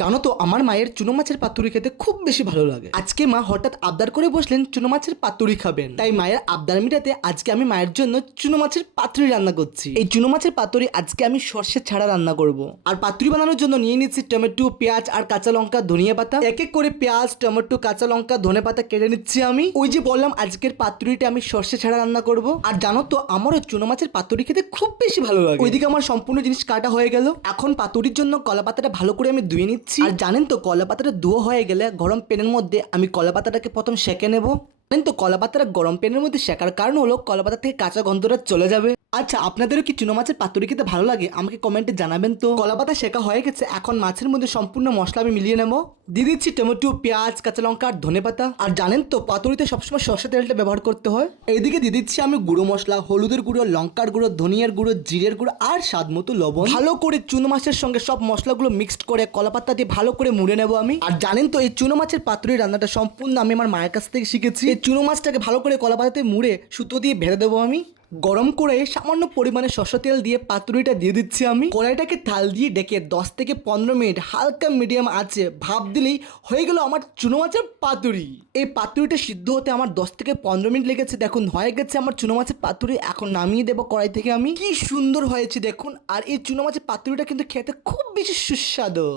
জানো তো আমার মায়ের চুনো মাছের পাতুরি খেতে খুব বেশি ভালো লাগে। আজকে মা হঠাৎ আবদার করে বসলেন চুনো মাছের পাতুরি খাবেন, তাই মায়ের আবদার মিটাতে আজকে আমি মায়ের জন্য চুনো মাছের পাতুরি রান্না করছি। এই চুনো মাছের পাতুরি আজকে আমি সর্ষে ছাড়া রান্না করব। আর পাতুরি বানানোর জন্য নিয়ে নিচ্ছি টমেটো, পেঁয়াজ আর কাঁচা লঙ্কা, ধনিয়া পাতা। এক এক করে পেঁয়াজ, টমেটো, কাঁচা লঙ্কা, ধনে পাতা কেটে নিচ্ছি আমি। ওই যে বললাম আজকের পাতুরিটা আমি সর্ষে ছাড়া রান্না করব। আর জানো তো আমারও চুনো মাছের পাতুরি খেতে খুব বেশি ভালো লাগে। ওইদিকে আমার সম্পূর্ণ জিনিস কাটা হয়ে গেল। এখন পাতুরির জন্য কলা পাতাটা ভালো করে আমি ধুয়ে নিচ্ছি। আর জানেন তো কলা পাতাটা ধোয়া হয়ে গেলে গরম প্যানের মধ্যে আমি কলা পাতাটাকে প্রথম সেঁকে নেব। জানেন তো কলা পাতাটা গরম প্যানের মধ্যে শেখার কারণ হলো কলা পাতা থেকে কাঁচা গন্ধটা চলে যাবে। আচ্ছা, আপনাদেরও কি চুনো মাছের পাতুরি খেতে ভালো লাগে? আমাকে কমেন্টে জানাবেন তো। কলা পাতা শেখা হয়ে গেছে, এখন মাছের মধ্যে সম্পূর্ণ মশলা আমি মিলিয়ে নেবো। দিয়ে দিচ্ছি টমেটো, পেঁয়াজ, কাঁচা লঙ্কা আর ধনে পাতা। আর জানেন তো পাতুরিতে সবসময় সর্ষে তেলটা ব্যবহার করতে হয়। এইদিকে দিয়ে দিচ্ছি আমি গুঁড়ো মশলা, হলুদের গুঁড়ো, লঙ্কার গুঁড়ো, ধনিয়ার গুঁড়ো, জিরের গুঁড়ো আর স্বাদ মতো লবণ। ভালো করে চুনো মাছের সঙ্গে সব মশলাগুলো মিক্সড করে কলা পাতা দিয়ে ভালো করে মুড়ে নেবো আমি। আর জানেন তো এই চুনো মাছের পাতুরি রান্নাটা সম্পূর্ণ আমি আমার মায়ের কাছ থেকে শিখেছি। এই চুনো মাছটাকে ভালো করে কলা পাতাতে মুড়ে সুতো দিয়ে ভেজে দেবো আমি। গরম করে সামান্য পরিমাণে সরষের তেল দিয়ে পাতুরিটা দিয়ে দিচ্ছি আমি। কড়াইটাকে থাল দিয়ে ডেকে 10 থেকে 15 মিনিট হালকা মিডিয়াম আঁচে ভাপ দিলেই হয়ে গেল আমার চুনো মাছের পাতুরি। এই পাতুরিটা সিদ্ধ হতে আমার 10 থেকে 15 মিনিট লেগেছে। দেখুন হয়ে গেছে আমার চুনো মাছের পাতুরি। এখন নামিয়ে দেবো কড়াই থেকে আমি। কি সুন্দর হয়েছে দেখুন। আর এই চুনো মাছের পাতুরিটা কিন্তু খেতে খুব বেশি সুস্বাদু।